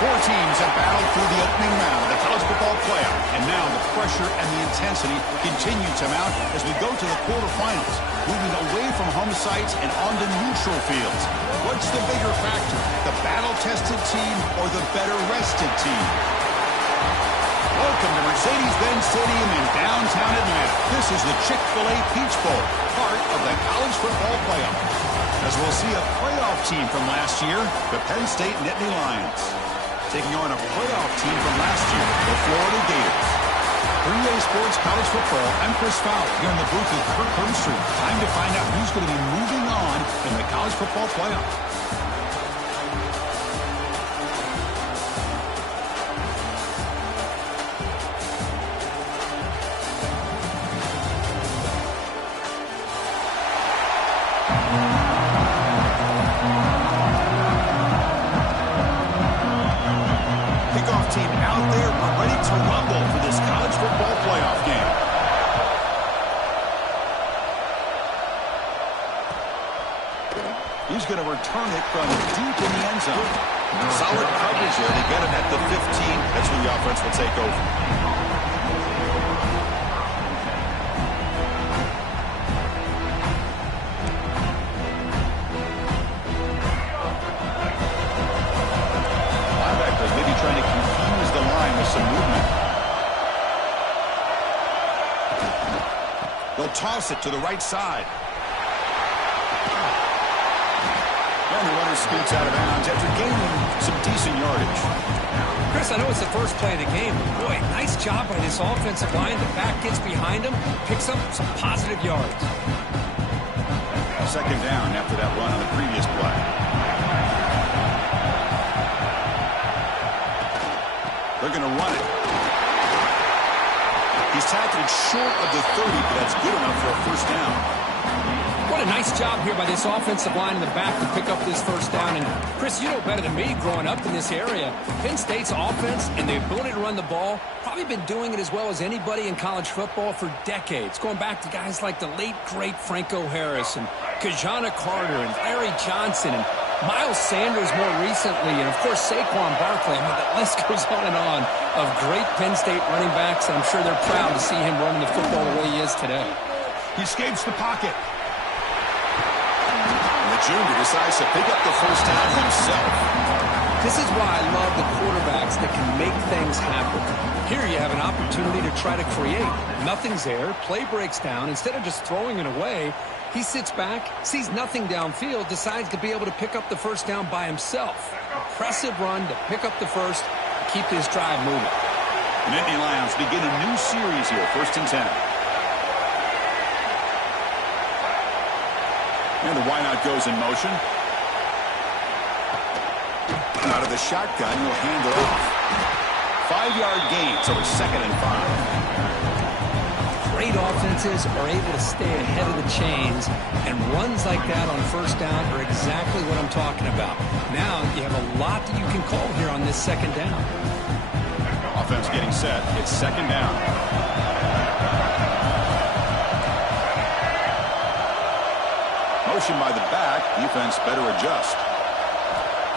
Four teams have battled through the opening round of the college football playoff, and now the pressure and the intensity continue to mount as we go to the quarterfinals, moving away from home sites and onto neutral fields. What's the bigger factor, the battle-tested team or the better-rested team? Welcome to Mercedes-Benz Stadium in downtown Atlanta. This is the Chick-fil-A Peach Bowl, part of the college football playoff. As we'll see a playoff team from last year, the Penn State Nittany Lions, taking on a playoff team from last year, the Florida Gators. 3A Sports College Football, I'm Chris Fowler, here in the booth with Kirk Herbstreit. Time to find out who's going to be moving on in the college football playoff. Team out there, we're ready to rumble for this college football playoff game. He's going to return it from deep in the end zone. Solid coverage there. They get him at the 15. That's where the offense will take over. Some movement. They'll toss it to the right side. And the runner scoots out of bounds after gaining some decent yardage. Chris, I know it's the first play of the game. Boy, nice job by this offensive line. The back gets behind him, picks up some positive yards. Second down after that run on the previous play. They're going to run it. He's tackled short of the 30, but that's good enough for a first down. What a nice job here by this offensive line in the back to pick up this first down. And, Chris, you know better than me growing up in this area, Penn State's offense and the ability to run the ball, probably been doing it as well as anybody in college football for decades, going back to guys like the late, great Franco Harris and Kajana Carter and Larry Johnson and Miles Sanders more recently, and, of course, Saquon Barkley. I mean, the list goes on and on of great Penn State running backs, and I'm sure they're proud to see him running the football the way he is today. He escapes the pocket. And the junior decides to pick up the first down himself. This is why I love the quarterbacks that can make things happen. Here you have an opportunity to try to create. Nothing's there. Play breaks down. Instead of just throwing it away, he sits back, sees nothing downfield, decides to be able to pick up the first down by himself. Impressive run to pick up the first, keep this drive moving. The Nittany Lions begin a new series here, 1st and 10. And the wideout goes in motion. Out of the shotgun, he'll hand it off. 5-yard gain, so it's 2nd and 5. Great offenses are able to stay ahead of the chains, and runs like that on first down are exactly what I'm talking about. Now you have a lot that you can call here on this 2nd down. Offense getting set. It's 2nd down. Motion by the back. Defense better adjust.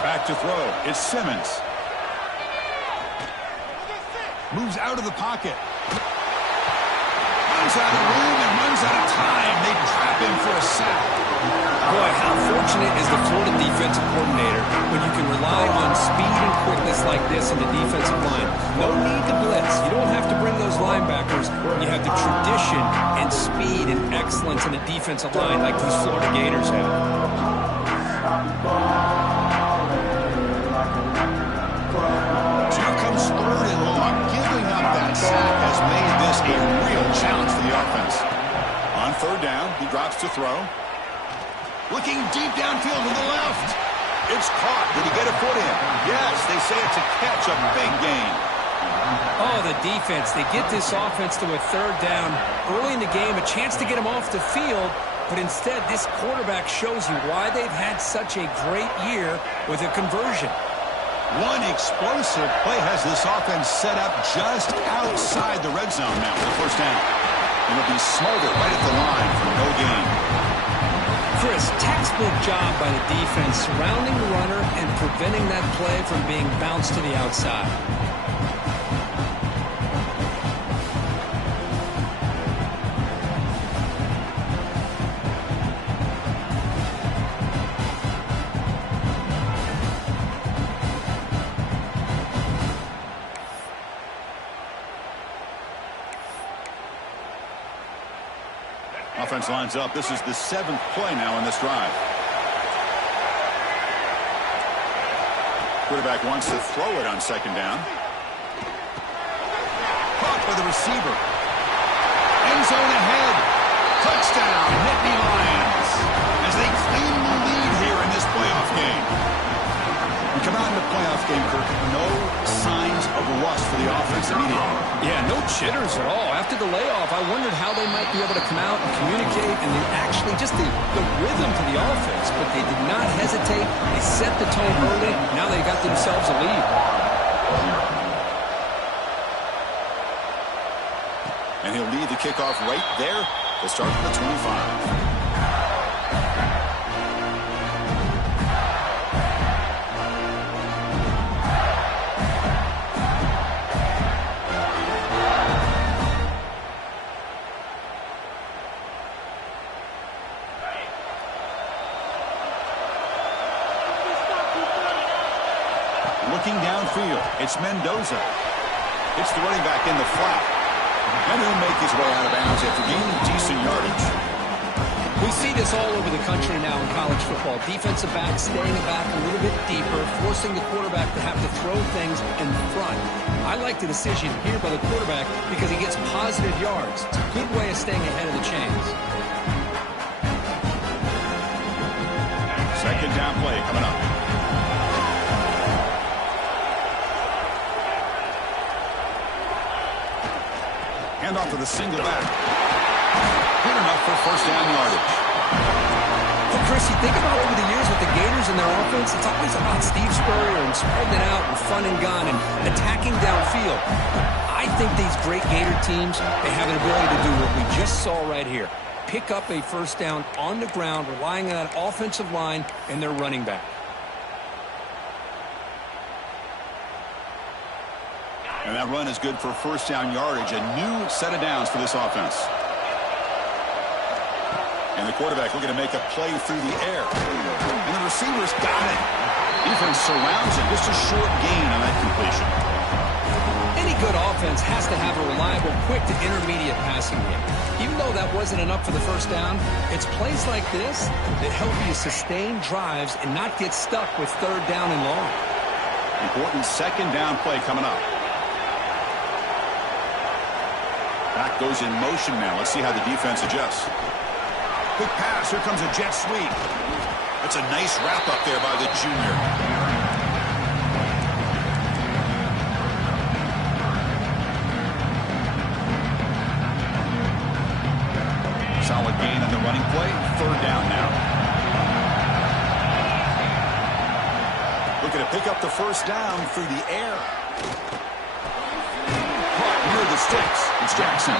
Back to throw. It's Simmons. Moves out of the pocket. Runs out of room and runs out of time. They trap him for a sack. Boy, how fortunate is the Florida defensive coordinator when you can rely on speed and quickness like this in the defensive line. No need to blitz. You don't have to bring those linebackers. You have the tradition and speed and excellence in the defensive line like these Florida Gators have. Here comes 3rd and long. Giving up that sack has made this a real challenge for the offense. On 3rd down, he drops to throw. Looking deep downfield to the left. It's caught. Did he get a foot in? Yes, they say it's a catch, a big gain. Oh, the defense. They get this offense to a 3rd down early in the game, a chance to get him off the field, but instead this quarterback shows you why they've had such a great year with a conversion. One explosive play has this offense set up just outside the red zone now for the first down. It'll be smothered right at the line for no gain. Chris, textbook job by the defense surrounding the runner and preventing preventing that play from being bounced to the outside. Offense lines up. This is the 7th play now in this drive. Quarterback wants to throw it on 2nd down. Caught by the receiver. End zone ahead. Touchdown, Nittany Lions, as they claim the lead here in this playoff game. We come out in the playoff game, Kirk. No signs of rust for the offense immediately. Yeah, no jitters at all. After the layoff, I wondered how they might be able to come out and communicate and then actually just the rhythm to the offense. But they did not hesitate. They set the tone early. Now they got themselves a lead. And he'll lead the kickoff right there to start from the 25. Looking downfield, it's Mendoza. It's the running back in the flat. And he'll make his way out of bounds after gaining decent yardage. We see this all over the country now in college football. Defensive backs staying back a little bit deeper, forcing the quarterback to have to throw things in front. I like the decision here by the quarterback because he gets positive yards. It's a good way of staying ahead of the chains. 2nd down play coming up. Hand off to the single back. Good enough for 1st down yardage. Well, Chris, you think about over the years with the Gators and their offense, it's always about Steve Spurrier and spreading it out and fun and gun and attacking downfield. I think these great Gator teams, they have an ability to do what we just saw right here. Pick up a 1st down on the ground, relying on that offensive line and their running back. And that run is good for 1st down yardage. A new set of downs for this offense. And the quarterback looking to make a play through the air. And the receiver's got it. Defense surrounds him. Just a short gain on that completion. Any good offense has to have a reliable, quick to intermediate passing game. Even though that wasn't enough for the 1st down, it's plays like this that help you sustain drives and not get stuck with 3rd down and long. Important 2nd down play coming up. Back goes in motion now. Let's see how the defense adjusts. Quick pass. Here comes a jet sweep. That's a nice wrap up there by the junior. Solid gain on the running play. 3rd down now. Looking to pick up the 1st down through the air. Near the sticks. It's Jackson.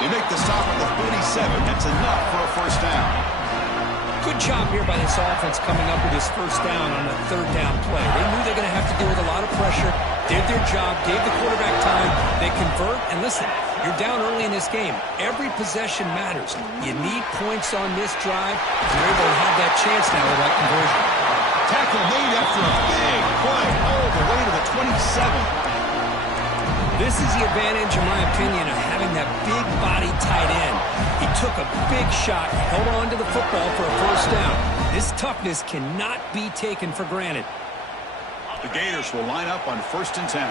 They make the stop at the 37. That's enough for a 1st down. Good job here by this offense coming up with his 1st down on the 3rd down play. They knew they were going to have to deal with a lot of pressure, did their job, gave the quarterback time. They convert, and listen, you're down early in this game. Every possession matters. You need points on this drive. You're able to have that chance now with that conversion. Tackle made after a big play all the way to the 27. This is the advantage, in my opinion, of having that big body tight end. He took a big shot, held on to the football for a 1st down. This toughness cannot be taken for granted. The Gators will line up on 1st and 10.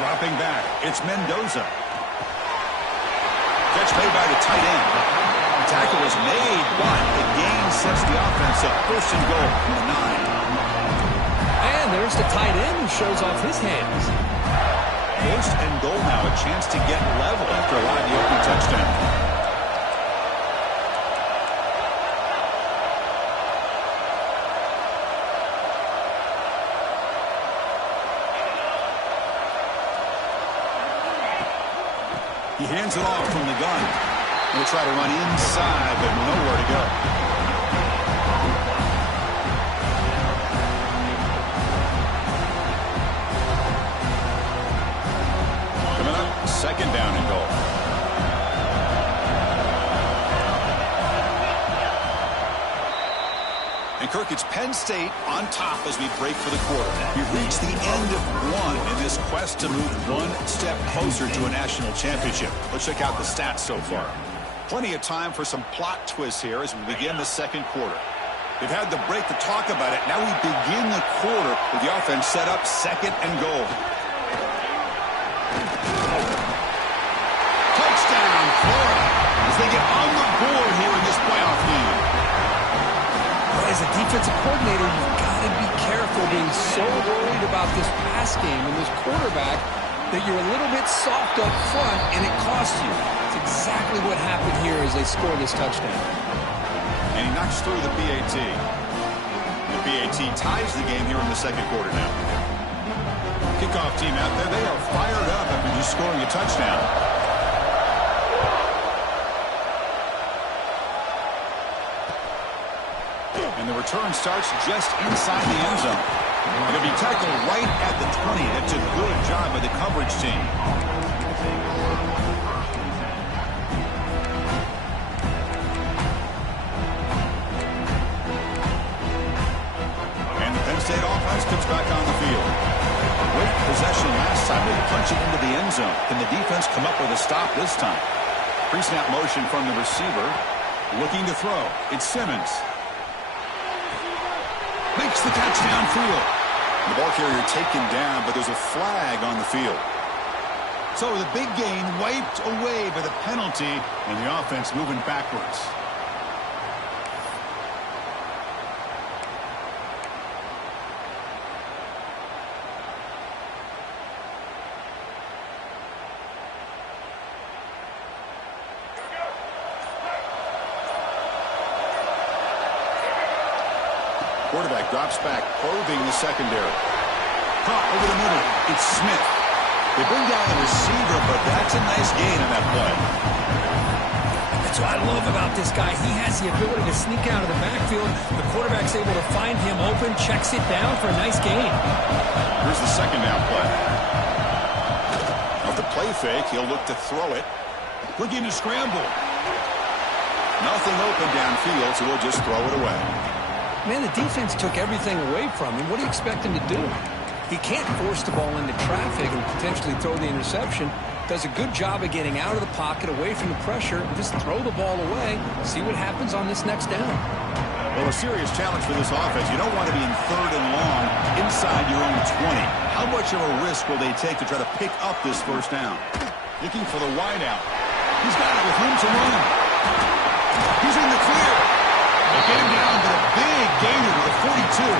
Dropping back, it's Mendoza. Catch made by the tight end. The tackle is made, but the gain sets the offense up. 1st and goal from the 9. And there's the tight end who shows off his hands. 1st and goal now, a chance to get level after allowing the opening touchdown. He hands it off from the gun. He'll try to run inside, but nowhere to go. And Kirk, it's Penn State on top as we break for the quarter. We've reached the end of one in this quest to move one step closer to a national championship. Let's check out the stats so far. Plenty of time for some plot twists here as we begin the second quarter. They've had the break to talk about it. Now we begin the quarter with the offense set up, second and goal. Touchdown, Florida, as they get on the board here in this playoff game. As a defensive coordinator, you've got to be careful being so worried about this pass game and this quarterback that you're a little bit soft up front and it costs you. It's exactly what happened here as they score this touchdown. And he knocks through the PAT. The PAT ties the game here in the second quarter now. Kickoff team out there, they are fired up after just scoring a touchdown. And the return starts just inside the end zone. It'll be tackled right at the 20. That's a good job by the coverage team. And the Penn State offense comes back on the field. Great possession last time. They punch it into the end zone. Can the defense come up with a stop this time? Pre-snap motion from the receiver. Looking to throw. It's Simmons. Makes the catch downfield. The ball carrier taken down, but there's a flag on the field. So the big gain wiped away by the penalty, and the offense moving backwards. Quarterback drops back, probing the secondary. Caught over the middle. It's Smith. They bring down the receiver, but that's a nice gain on that play. That's what I love about this guy. He has the ability to sneak out of the backfield. The quarterback's able to find him open, checks it down for a nice gain. Here's the second down play. Off the play fake, he'll look to throw it. Looking to scramble. Nothing open downfield, so we'll just throw it away. Man, the defense took everything away from him. What do you expect him to do? He can't force the ball into traffic and potentially throw the interception. Does a good job of getting out of the pocket, away from the pressure, and just throw the ball away. See what happens on this next down. Well, a serious challenge for this offense. You don't want to be in third and long inside your own 20. How much of a risk will they take to try to pick up this first down? Looking for the wideout. He's got it with room to run. He's in the clear. They get him down to a big gainer to the 42.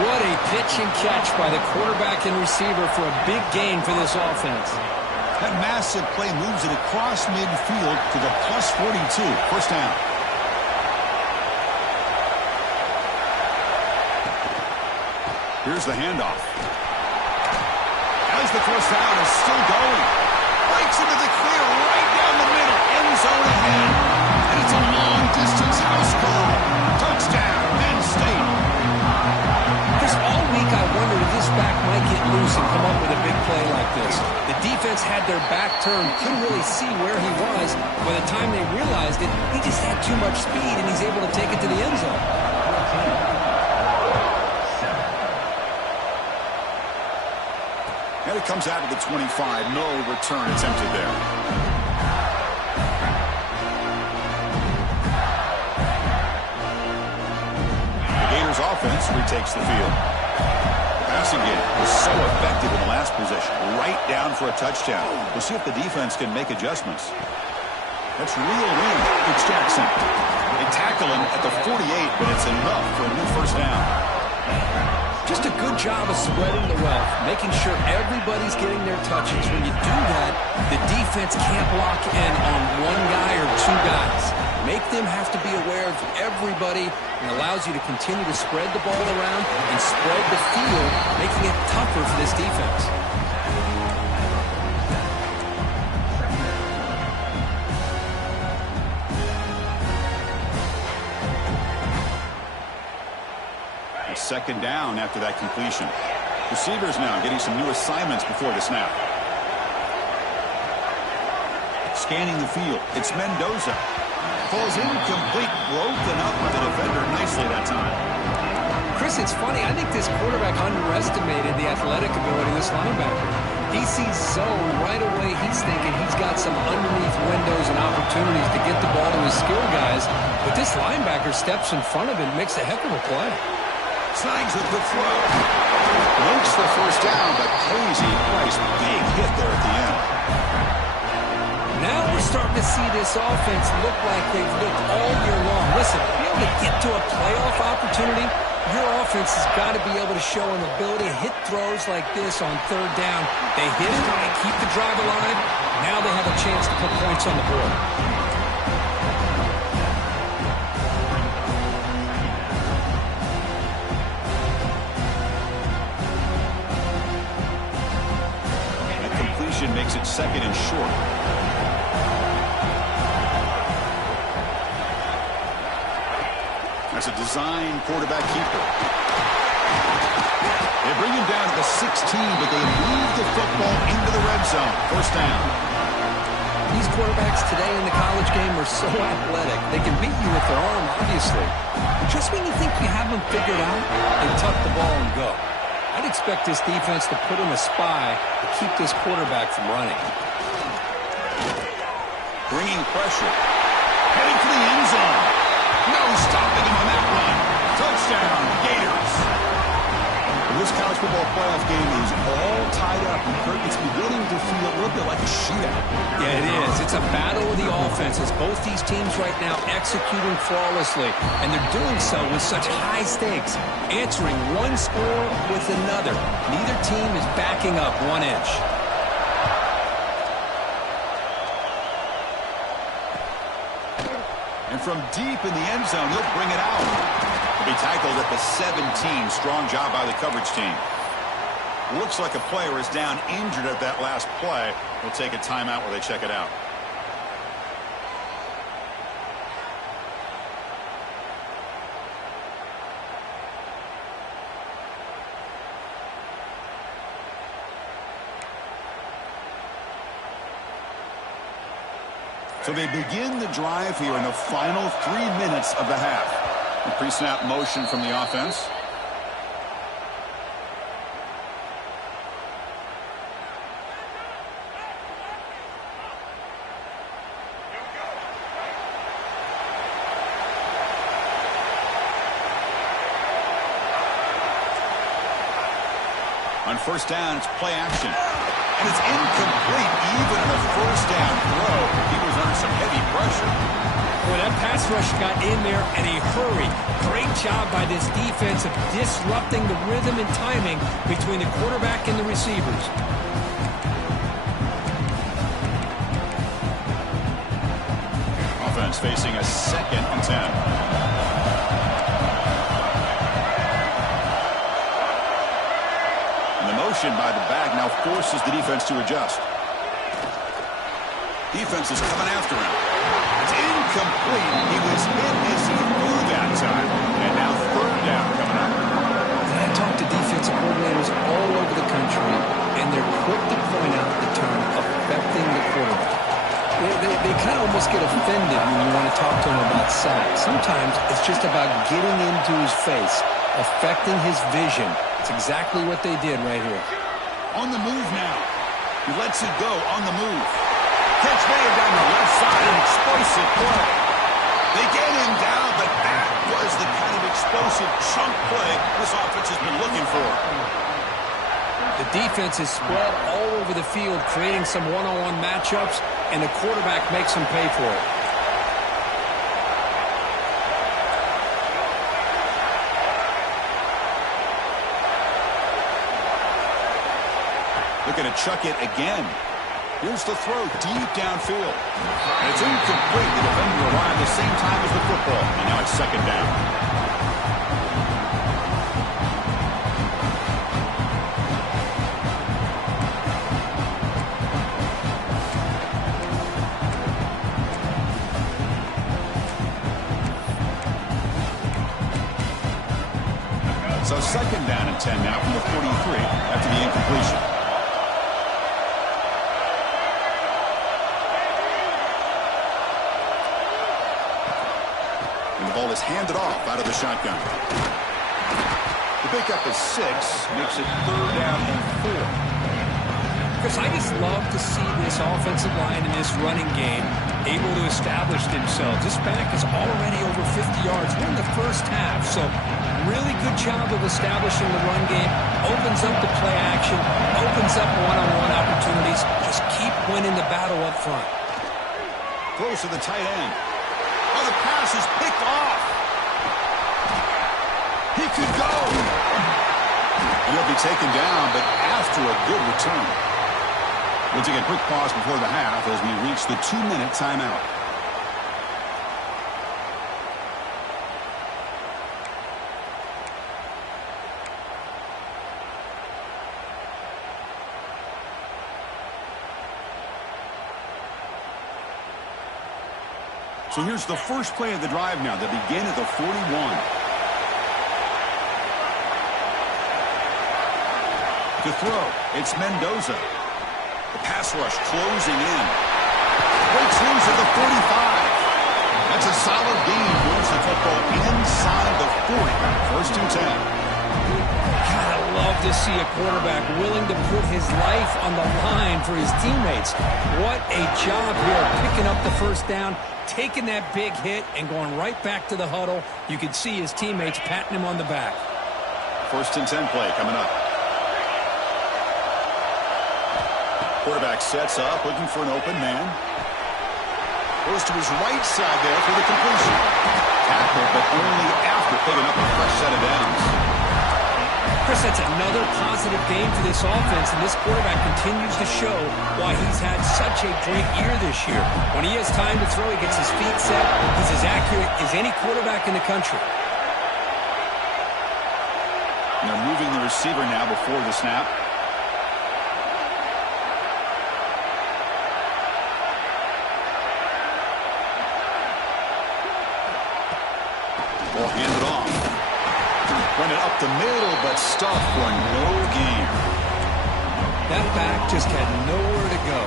What a pitch and catch by the quarterback and receiver for a big gain for this offense. That massive play moves it across midfield to the plus 42. First down. Here's the handoff. As the first down is still going. Breaks into the clear right down the middle. End zone ahead. And it's a long-distance house call. Touchdown, Penn State. Chris, all week I wondered if this back might get loose and come up with a big play like this. The defense had their back turned, couldn't really see where he was. By the time they realized it, he just had too much speed, and he's able to take it to the end zone. And it comes out of the 25. No return attempted there. Offense retakes the field. The passing game was so effective in the last possession. Right down for a touchdown. We'll see if the defense can make adjustments. That's real wind. It's Jackson. They tackle him at the 48, but it's enough for a new first down. Just a good job of spreading the wealth, making sure everybody's getting their touches. When you do that, the defense can't lock in on one guy or two guys. Make them have to be aware of everybody, and allows you to continue to spread the ball around and spread the field, making it tougher for this defense. Second down after that completion. Receivers now getting some new assignments before the snap. Scanning the field. It's Mendoza. falls incomplete, broken up by the defender nicely that time. Chris, it's funny. I think this quarterback underestimated the athletic ability of this linebacker. He sees zone right away. He's thinking he's got some underneath windows and opportunities to get the ball to his skill guys. But this linebacker steps in front of him and makes a heck of a play. Signs with the throw. Makes the first down, but pays a price. Big hit there at the end. Now we're starting to see this offense look like they've looked all year long. Listen, to be able to get to a playoff opportunity, your offense has got to be able to show an ability to hit throws like this on third down. They hit it, they keep the drive alive. Now they have a chance to put points on the board. That completion makes it second and short. That's a design quarterback keeper. They bring him down to the 16, but they move the football into the red zone. First down. These quarterbacks today in the college game are so athletic. They can beat you with their arm, obviously. Just when you think you have them figured out, they tuck the ball and go. I'd expect this defense to put in a spy to keep this quarterback from running. Bringing pressure. Heading for the end zone. No stopping him on that run. Touchdown, Gators. This college football playoff game is all tied up, and Kirk, it's beginning to feel a little bit like a shootout. Yeah, it is. It's a battle of the offenses. Both these teams right now executing flawlessly, and they're doing so with such high stakes, answering one score with another. Neither team is backing up 1 inch. And from deep in the end zone, he'll bring it out. He'll be tackled at the 17. Strong job by the coverage team. Looks like a player is down injured at that last play. We'll take a timeout while they check it out. So they begin the drive here in the final 3 minutes of the half. A pre-snap motion from the offense. On first down, it's play action. And it's incomplete, even on a first down throw. He was under some heavy pressure. Boy, that pass rush got in there in a hurry. Great job by this defense of disrupting the rhythm and timing between the quarterback and the receivers. Offense facing a 2nd and 10. By the bag now forces the defense to adjust. Defense is coming after him. It's incomplete. He was hit as he threw that time. And now third down coming up. I talk to defensive coordinators all over the country, and they're quick to point out the term affecting the quarterback. They kind of almost get offended when you want to talk to them about sacks. Sometimes it's just about getting into his face, affecting his vision. It's exactly what they did right here. On the move now. He lets it go on the move. Catch made down the left side, an explosive play. They get him down, but that was the kind of explosive chunk play this offense has been looking for. The defense is spread all over the field, creating some one-on-one matchups, and the quarterback makes them pay for it. Looking to chuck it again. Here's the throw deep downfield. And it's incomplete. The defender arrived the same time as the football. And now it's 2nd down. So 2nd down and 10 now from the 43 after the incompletion. And the ball is handed off out of the shotgun. The pickup is 6, makes it 3rd down and 4. Chris, I just love to see this offensive line in this running game able to establish themselves. This back is already over 50 yards. We're in the first half, so really good job of establishing the run game. Opens up the play action, opens up one-on-one opportunities. Just keep winning the battle up front. Throws to the tight end. Oh, the pass is picked off. He could go. And he'll be taken down, but after a good return. We'll take a quick pause before the half as we reach the 2-minute timeout. So here's the first play of the drive now. They begin at the 41. To throw, it's Mendoza. The pass rush closing in. Breaks loose at the 45. That's a solid gain. Moves the football inside the 40. First and 10. God, I love to see a quarterback willing to put his life on the line for his teammates. What a job here picking up the first down, taking that big hit, and going right back to the huddle. You can see his teammates patting him on the back. First and 10 play coming up. Quarterback sets up, looking for an open man. Goes to his right side there for the completion. Tackle, but only after picking up a fresh set of downs. Chris, that's another positive game for this offense, and this quarterback continues to show why he's had such a great year this year. When he has time to throw, he gets his feet set. He's as accurate as any quarterback in the country. And they're moving the receiver now before the snap. Ball handed off. Run it up the middle, but stuffed for no gain. That back just had nowhere to go.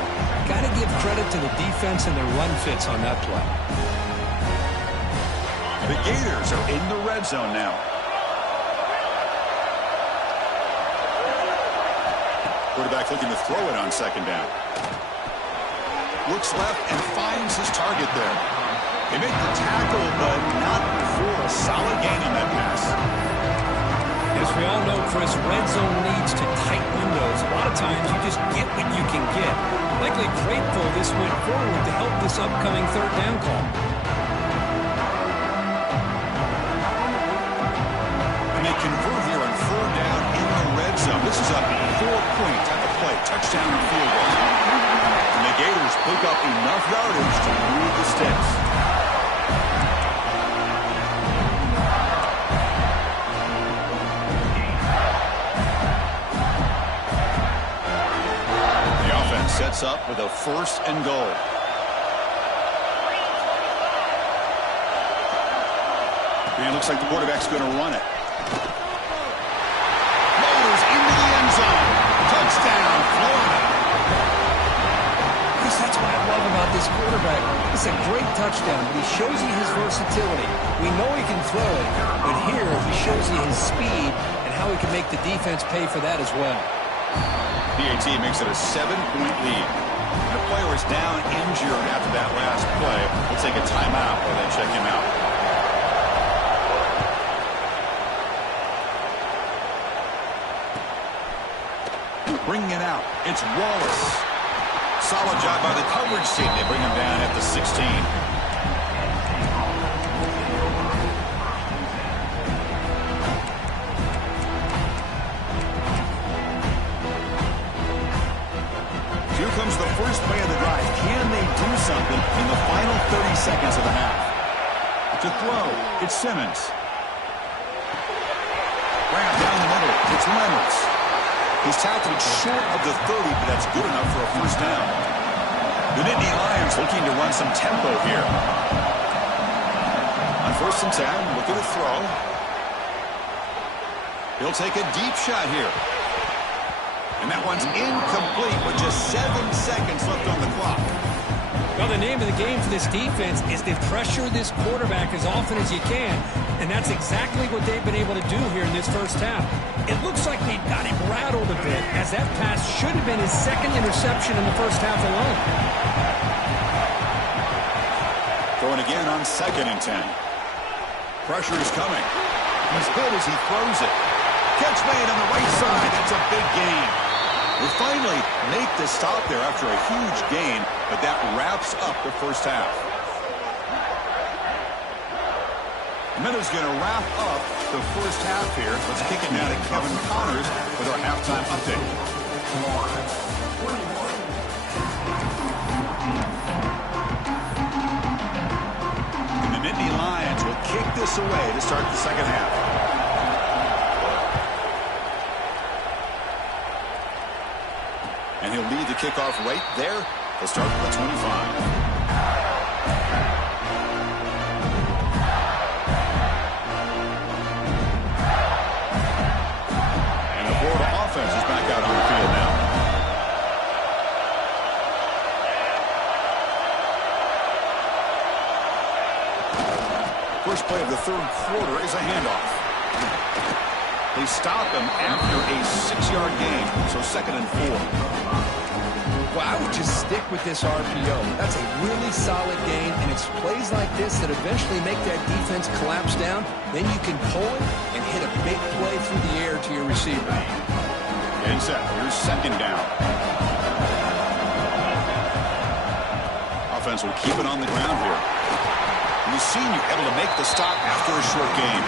Got to give credit to the defense and their run fits on that play. The Gators are in the red zone now. Quarterback looking to throw it on second down. Looks left and finds his target there. They make the tackle, but not for a solid gain on that pass. As we all know, Chris, red zone leads to tight windows. A lot of times you just get what you can get. Likely grateful this went forward to help this upcoming third down call. And they convert here on third down in the red zone. This is a 4-point type of play. Touchdown or field goal. And the Gators pick up enough yardage to move the sticks. Sets up with a first and goal. And it looks like the quarterback's going to run it. Motors into the end zone. Touchdown, Florida. Chris, that's what I love about this quarterback. It's a great touchdown, but he shows you his versatility. We know he can throw it, but here he shows you his speed and how he can make the defense pay for that as well. PAT makes it a 7-point lead. The player is down injured after that last play. We'll take a timeout while they check him out. Bringing it out, it's Wallace. Solid job by the coverage team. They bring him down at the 16. Here comes the first play of the drive. Can they do something in the final 30 seconds of the half? To throw, it's Simmons. Grab down the middle, it's Reynolds. He's tackled short of the 30, but that's good enough for a first down. The Nittany Lions looking to run some tempo here. On first and 10, look at the throw. He'll take a deep shot here. And that one's incomplete with just 7 seconds left on the clock. Well, the name of the game for this defense is to pressure this quarterback as often as you can, and that's exactly what they've been able to do here in this first half. It looks like they got him rattled a bit, as that pass should have been his second interception in the first half alone. Throwing again on 2nd and 10. Pressure is coming. He's hit as he throws it. Catch made on the right side. That's a big gain. They finally make the stop there after a huge gain, but that wraps up the first half. Minutes going to wrap up the first half here. Let's kick it now to Kevin Connors with our halftime update. And the Nittany Lions will kick this away to start the second half. And he'll lead the kickoff right there. He'll start with the 25. And the Florida offense is back out on the field now. First play of the third quarter is a handoff. They stop him after a 6-yard gain, so 2nd and 4. Well, I would just stick with this RPO. That's a really solid gain, and it's plays like this that eventually make that defense collapse down. Then you can pull it and hit a big play through the air to your receiver. And set. Here's 2nd down. Offense will keep it on the ground here. And the senior able to make the stop after a short gain.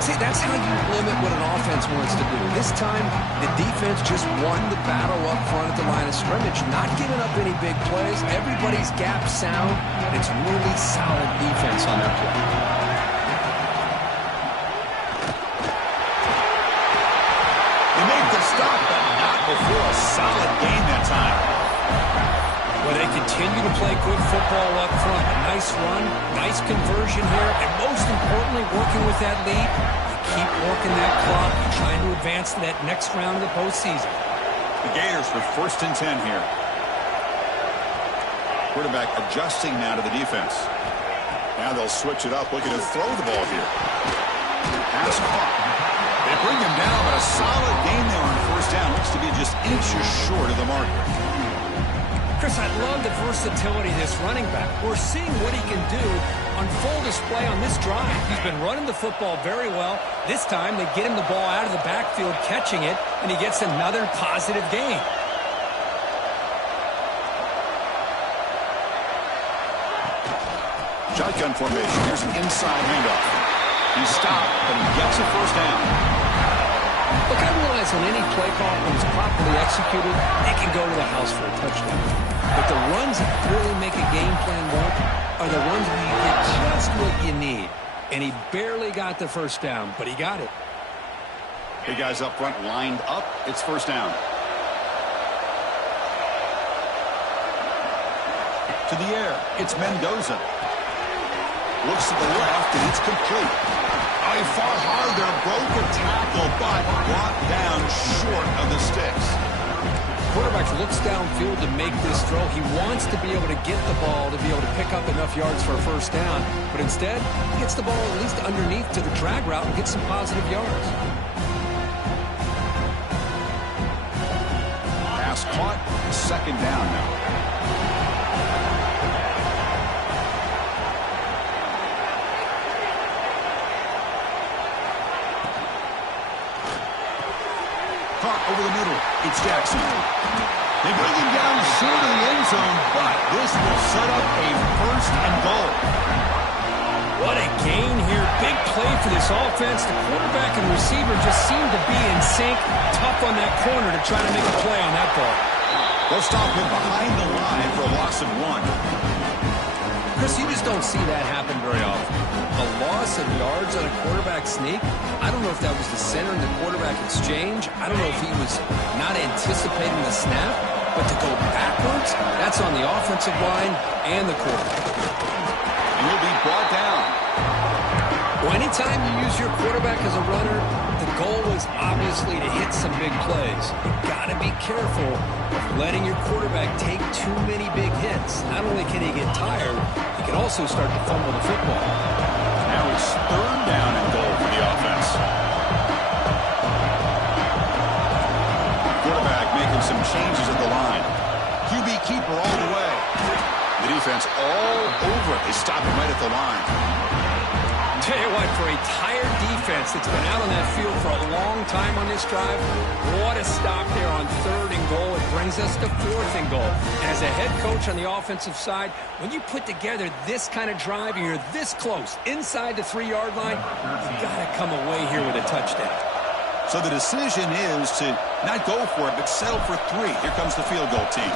See, that's how you limit what an offense wants to do. This time, the defense just won the battle up front at the line of scrimmage, not giving up any big plays. Everybody's gap sound. It's really solid defense on that play. They make the stop, but not before a solid gain that time. Well, they continue to play good football up front. A nice run, nice conversion here, and most importantly, working with that lead, you keep working that clock. You're trying to advance to that next round of the postseason. The Gators with 1st and 10 here. Quarterback adjusting now to the defense. Now they'll switch it up, looking to throw the ball here. Pass caught. They bring him down, but a solid gain there on 1st down. Looks to be just inches short of the marker. Chris, I love the versatility of this running back. We're seeing what he can do on full display on this drive. He's been running the football very well. This time, they get him the ball out of the backfield, catching it, and he gets another positive gain. Shotgun formation. Here's an inside handoff. He stopped, but he gets a 1st down. Look, I realize on any play call, when it's properly executed, it can go to the house for a touchdown. But the runs that really make a game plan work are the ones where you get just what you need. And he barely got the 1st down, but he got it. Big guys up front lined up. It's 1st down. To the air. It's Mendoza. Looks to the left, and it's complete. Oh, he fought hard there, broke a tackle, but brought down short of the sticks. Quarterback looks downfield to make this throw. He wants to be able to get the ball to be able to pick up enough yards for a 1st down, but instead, he gets the ball at least underneath to the drag route and gets some positive yards. Pass caught, 2nd down now. Caught over the middle. It's Jackson. They bring him down short of the end zone, but this will set up a 1st and goal. What a gain here. Big play for this offense. The quarterback and receiver just seem to be in sync. Tough on that corner to try to make a play on that ball. They'll stop him behind the line for a loss of 1. Chris, you just don't see that happen very often. A loss of yards on a quarterback sneak. I don't know if that was the center in the quarterback exchange. I don't know if he was not anticipating the snap. But to go backwards, that's on the offensive line and the quarterback. And he'll be brought down. Well, anytime you use your quarterback as a runner, the goal was obviously to hit some big plays. You've got to be careful of letting your quarterback take too many big hits. Not only can he get tired, he can also start to fumble the football. Now it's 3rd down and goal for the offense. Quarterback making some changes at the line. QB keeper all the way. The defense all over it. They stop him right at the line. Tell you what, for a tired defense that's been out on that field for a long time on this drive, what a stop there on 3rd and goal. It brings us to 4th and goal. And as a head coach on the offensive side, when you put together this kind of drive and you're this close inside the 3-yard line, you got to come away here with a touchdown. So the decision is to not go for it, but settle for 3. Here comes the field goal team.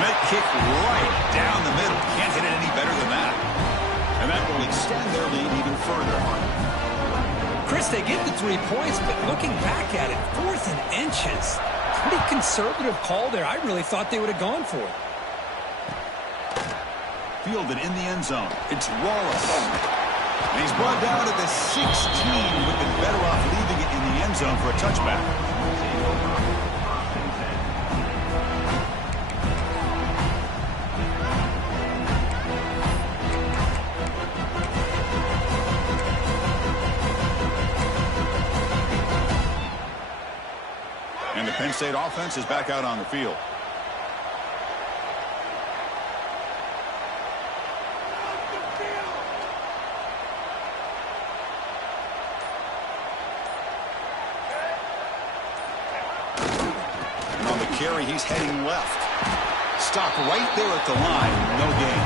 Net kick right down the middle. Can't hit it any better than that. And that will extend their lead even further. Chris, they get the 3 points, but looking back at it, 4th and inches. Pretty conservative call there. I really thought they would have gone for it. Fielded in the end zone. It's Wallace. And he's brought down to the 16. Would have been better off leaving it in the end zone for a touchback. And the Penn State offense is back out on the field. And on the carry, he's heading left. Stop right there at the line. No gain.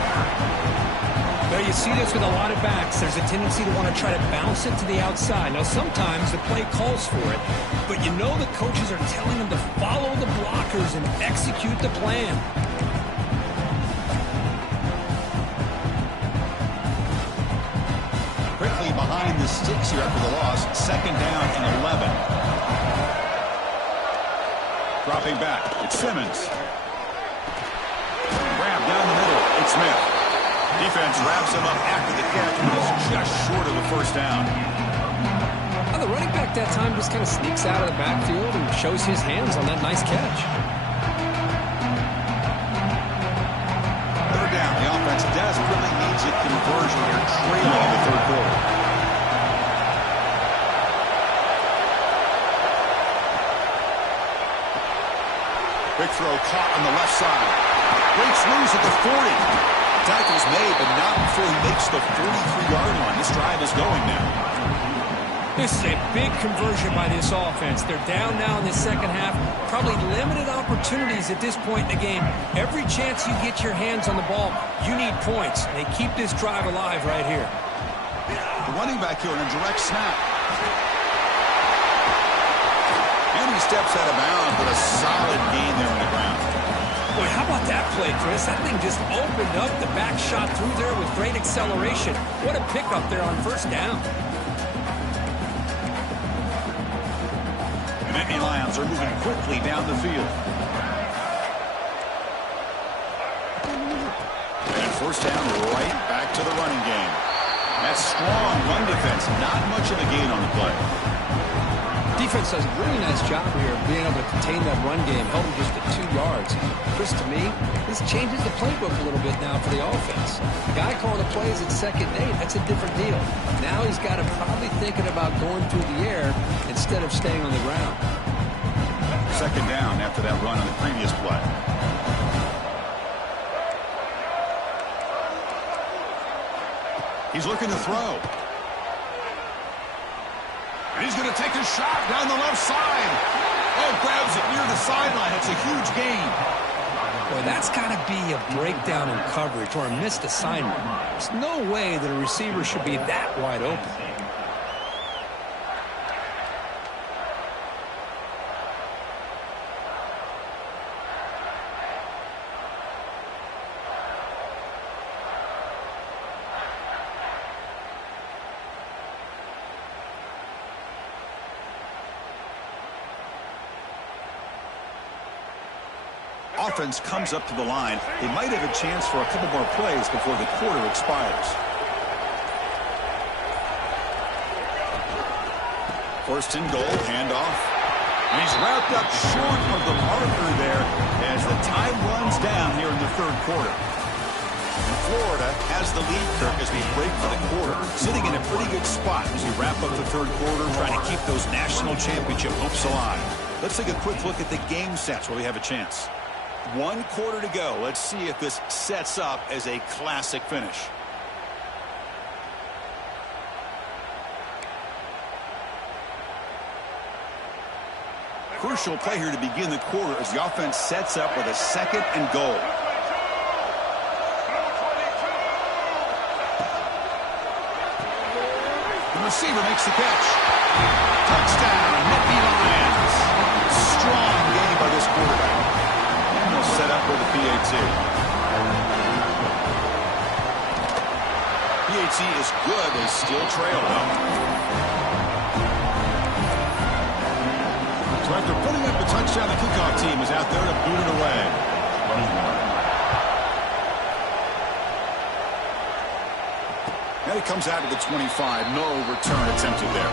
Well, you see this with a lot of backs. There's a tendency to want to try to bounce it to the outside. Now, sometimes the play calls for it, but you know the coaches are telling them to follow the blockers and execute the plan. Quickly behind the sticks here after the loss. 2nd down and 11. Dropping back. It's Simmons. Grab down the middle. It's Smith. Defense wraps him up after the catch, but it's just short of the 1st down. Well, the running back that time just kind of sneaks out of the backfield and shows his hands on that nice catch. 3rd down. The offense desperately needs a conversion here, trailing in the 3rd quarter. Quick throw caught on the left side. Breaks loose at the 40. Tackle's made, but not before he makes the 43-yard line. This drive is going now. This is a big conversion by this offense. They're down now in the 2nd half. Probably limited opportunities at this point in the game. Every chance you get your hands on the ball, you need points. They keep this drive alive right here. The running back here in a direct snap. And he steps out of bounds with a solid gain there on the ground. Boy, how about that play, Chris? That thing just opened up. The back shot through there with great acceleration. What a pickup there on 1st down. The Nittany Lions are moving quickly down the field. And 1st down, right back to the running game. That strong run defense, not much of a gain on the play. Defense does a really nice job here of being able to contain that run game, held him just at 2 yards. Chris, to me, this changes the playbook a little bit now for the offense. The guy calling the plays at 2nd and 8, that's a different deal. Now he's got to probably thinking about going through the air instead of staying on the ground. 2nd down after that run on the previous play. He's looking to throw. And he's going to take a shot down the left side. Oh, grabs it near the sideline. It's a huge gain. Boy, that's got to be a breakdown in coverage or a missed assignment. There's no way that a receiver should be that wide open. Offense comes up to the line. They might have a chance for a couple more plays before the quarter expires. First and goal, handoff. And he's wrapped up short of the marker there as the time runs down here in the third quarter. Florida has the lead, Kirk, as we break for the quarter. Sitting in a pretty good spot as we wrap up the third quarter, trying to keep those national championship hopes alive. Let's take a quick look at the game stats where we have a chance. 1 quarter to go. Let's see if this sets up as a classic finish. Crucial play here to begin the quarter as the offense sets up with a second and goal. The receiver makes the catch. Touchdown, Nittany Lions. Strong game by this quarterback. And they'll set up with a PAT. PAT is good. They still trail, though. So after putting up a touchdown, the kickoff team is out there to boot it away. And he comes out to the 25. No return attempted there.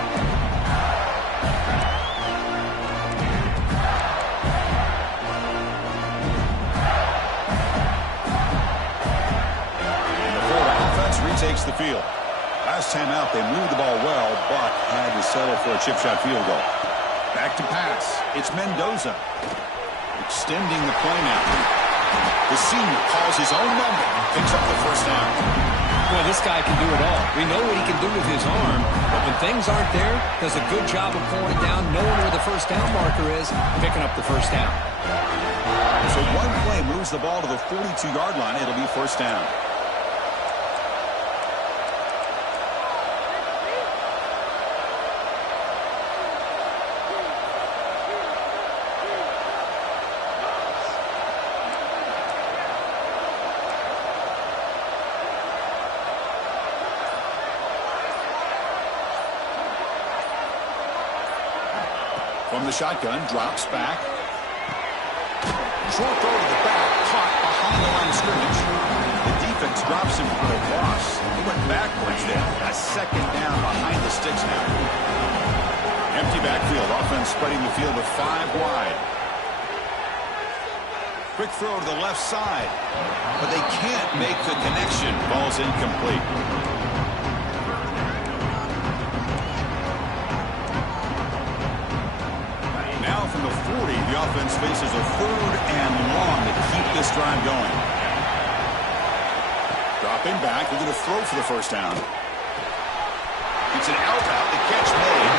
And the Florida offense retakes the field. Last time out, they moved the ball well, but had to settle for a chip shot field goal. Back to pass. It's Mendoza. Extending the play now. The senior calls his own number. Picks up the first down. Boy, this guy can do it all. We know what he can do with his arm, but when things aren't there, does a good job of pulling it down, knowing where the first down marker is, picking up the first down. So one play moves the ball to the 42-yard line. It'll be first down. From the shotgun, drops back. Short throw to the back, caught behind the line of scrimmage. The defense drops him for a loss. He went backwards there. A second down behind the sticks now. Empty backfield. Offense spreading the field with 5 wide. Quick throw to the left side. But they can't make the connection. Ball's incomplete. Now from the 40, the offense faces a 3rd and long to keep this drive going. Dropping back, they're going to throw for the first down. It's an out route, the catch made.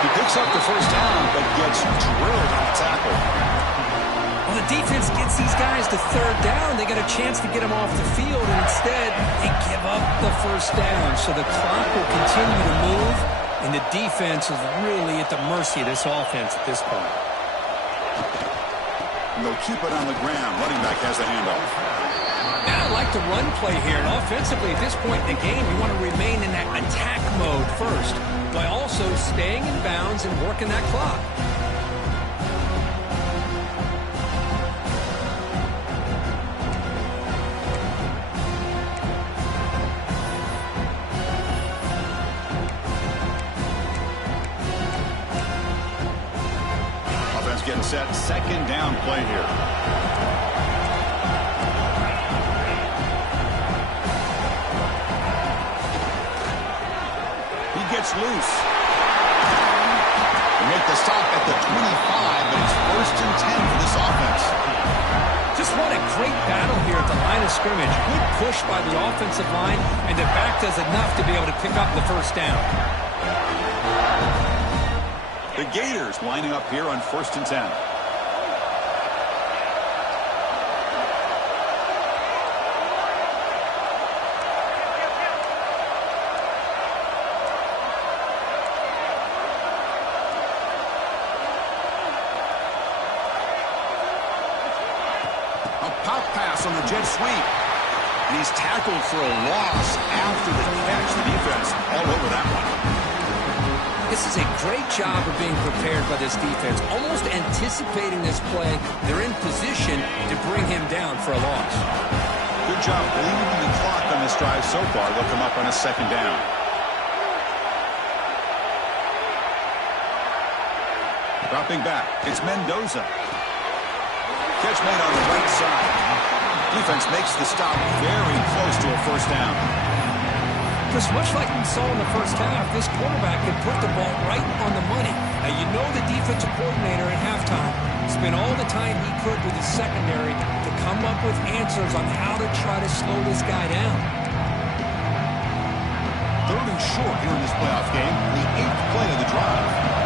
He picks up the first down, but gets drilled on the tackle. Well, the defense gets these guys to 3rd down. They got a chance to get them off the field, and instead, they give up the first down. So the clock will continue to move. And the defense is really at the mercy of this offense at this point. And they'll keep it on the ground. Running back has the handoff. Now I like the run play here. And offensively, at this point in the game, you want to remain in that attack mode first, while also staying in bounds and working that clock. Getting set, second down play here. He gets loose. They make the stop at the 25, but it's 1st and 10 for this offense. Just what a great battle here at the line of scrimmage. Good push by the offensive line, and the back does enough to be able to pick up the first down. The Gators lining up here on 1st and 10. A pop pass on the jet sweep. And he's tackled for a loss after the catch. The defense all over that one. This is a great job of being prepared by this defense, almost anticipating this play. They're in position to bring him down for a loss. Good job bleeding the clock on this drive so far. They'll come up on a second down. Dropping back, it's Mendoza. Catch made on the right side. Defense makes the stop very close to a first down. Just much like we saw in the first half, this quarterback could put the ball right on the money. Now, you know the defensive coordinator at halftime spent all the time he could with his secondary to come up with answers on how to try to slow this guy down. 3rd and short here in this playoff game, the 8th play of the drive.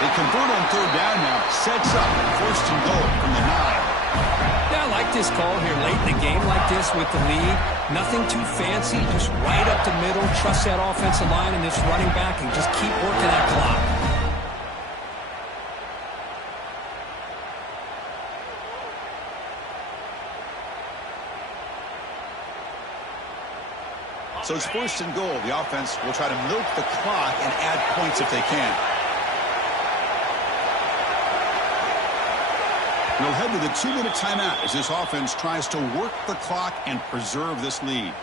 They convert on 3rd down now, sets up 1st and goal from the 9. Yeah, I like this call here late in a game like this with the lead. Nothing too fancy, just right up the middle. Trust that offensive line and this running back and just keep working that clock. So it's 1st and goal. The offense will try to milk the clock and add points if they can. We'll head to the 2-minute timeout as this offense tries to work the clock and preserve this lead.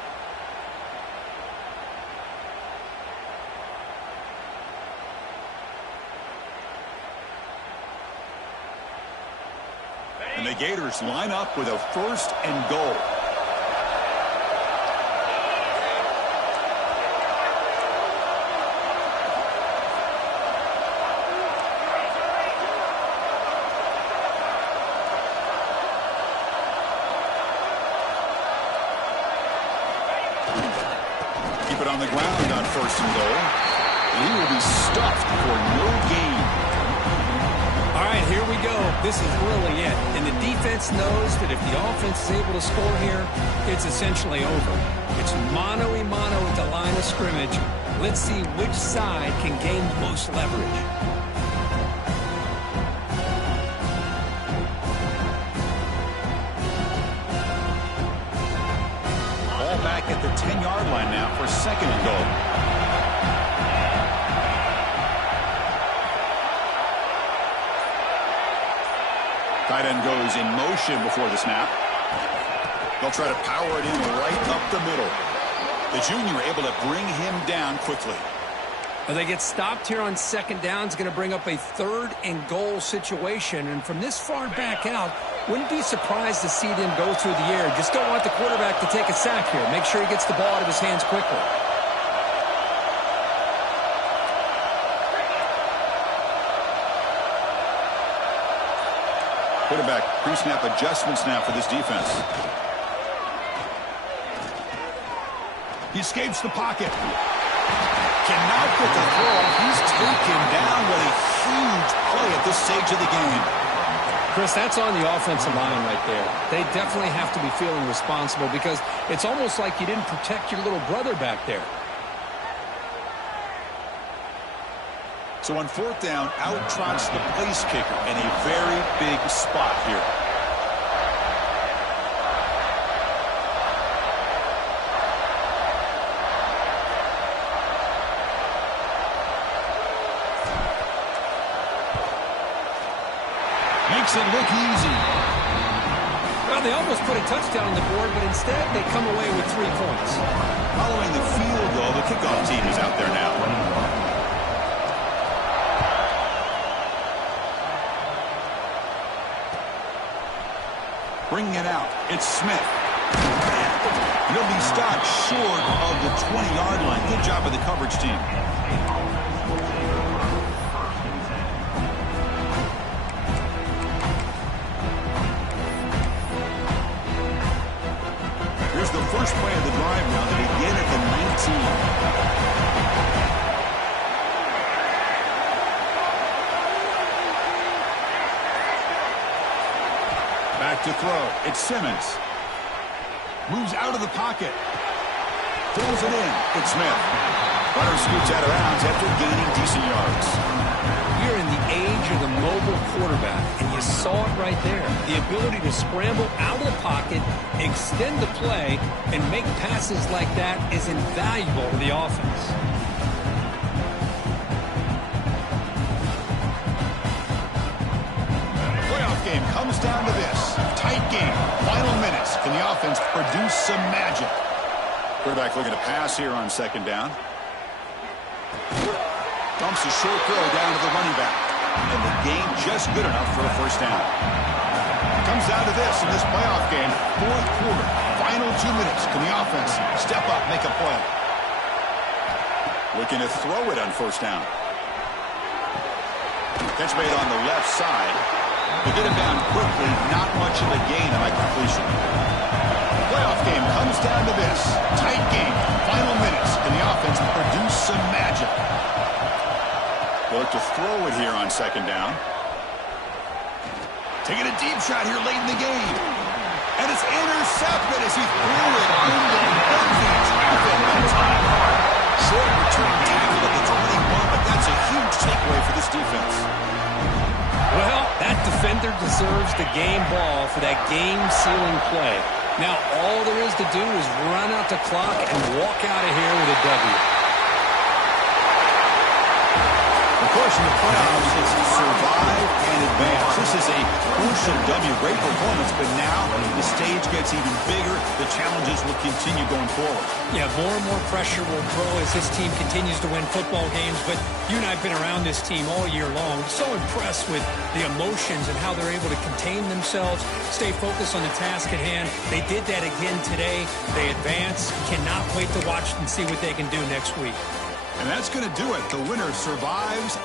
And the Gators line up with a 1st and goal. Keep it on the ground on 1st and goal. And he will be stuffed for no gain. All right, here we go. This is really it. And the defense knows that if the offense is able to score here, it's essentially over. It's mano-a-mano at the line of scrimmage. Let's see which side can gain the most leverage. Back at the 10-yard line now for 2nd and goal. Tight end goes in motion before the snap. They'll try to power it in right up the middle. The junior able to bring him down quickly. Well, they get stopped here on 2nd down. It's going to bring up a 3rd and goal situation. And from this far back out, wouldn't be surprised to see them go through the air. Just don't want the quarterback to take a sack here. Make sure he gets the ball out of his hands quickly. Quarterback pre-snap adjustments now for this defense. He escapes the pocket. Cannot get the throw. He's taken down with a huge play at this stage of the game. Chris, that's on the offensive line right there. They definitely have to be feeling responsible because it's almost like you didn't protect your little brother back there. So on 4th down, out trots the place kicker in a very big spot here. Makes it look easy. Well, they almost put a touchdown on the board, but instead they come away with 3 points. Following the field goal, the kickoff team is out there now. Bringing it out, it's Smith. He'll be stopped short of the 20-yard line. Good job by the coverage team. Here's the first play of the drive now to begin at the 19. Back to throw. It's Simmons. Moves out of the pocket. Throws it in. It's Smith. Runner scoots out of bounds after gaining decent yards. You're in the age of the mobile quarterback, and you saw it right there. The ability to scramble out of the pocket, extend the play, and make passes like that is invaluable to the offense. Playoff game comes down to this. Tight game. Final minutes. Can the offense produce some magic? Quarterback looking to pass here on 2nd down. Dumps a short throw down to the running back. And the gain just good enough for a first down. Comes down to this in this playoff game. Fourth quarter. Final 2 minutes. Can the offense step up, make a play? Looking to throw it on first down. Catch made on the left side. To get him down quickly, not much of a gain on that completion. The playoff game comes down to this. Tight game. Final minutes. Can the offense produce some magic? They'll look to throw it here on second down. Taking a deep shot here late in the game. And it's intercepted as he threw it under heavy traffic on time. Short return tackle at the 21, but that's a huge takeaway for this defense. Well, that defender deserves the game ball for that game-sealing play. Now, all there is to do is run out the clock and walk out of here with a W. Of course, in the playoffs, it's survive and advance. This is a crucial W. Great performance, but now the stage gets even bigger. The challenges will continue going forward. Yeah, more and more pressure will grow as this team continues to win football games. But you and I have been around this team all year long. So impressed with the emotions and how they're able to contain themselves, stay focused on the task at hand. They did that again today. They advance. Cannot wait to watch and see what they can do next week. And that's going to do it. The winner survives